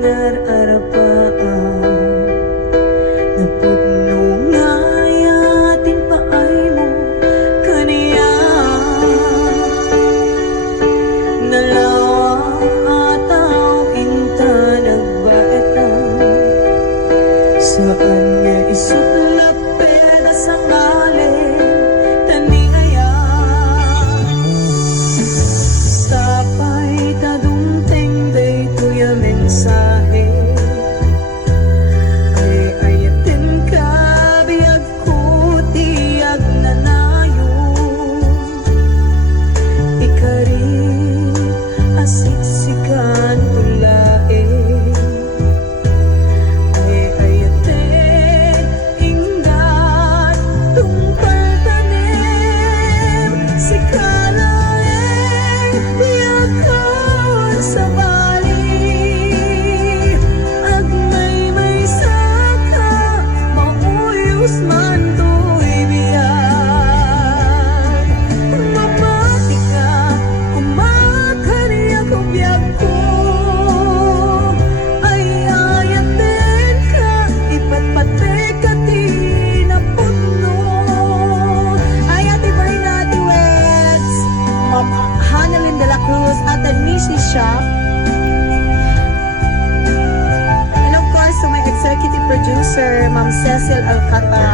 ngararapaan napudno nga yatin paay mo kaniya nalawa ataw inta nagbaetan saan nga isutlap peda sa ngalin taniaya sapay tadumteng day tuya mensahe ay ayatin ka biyag ko tiyag nanayon ikari asiksikan tulae ay ayatin ingat tungpal tanim si kalae biyakon sa bali agmay may saka mauyos man to'y biyag mamati ka kumakariya ko biyag ko ay ayatin ka ipatpate ka tinapudno ay ati pa rin ati Wets Ma'am Hanalyn de la Cruz at the Nishi Shop. And of course, to my executive producer, Ma'am Cecil Alcata,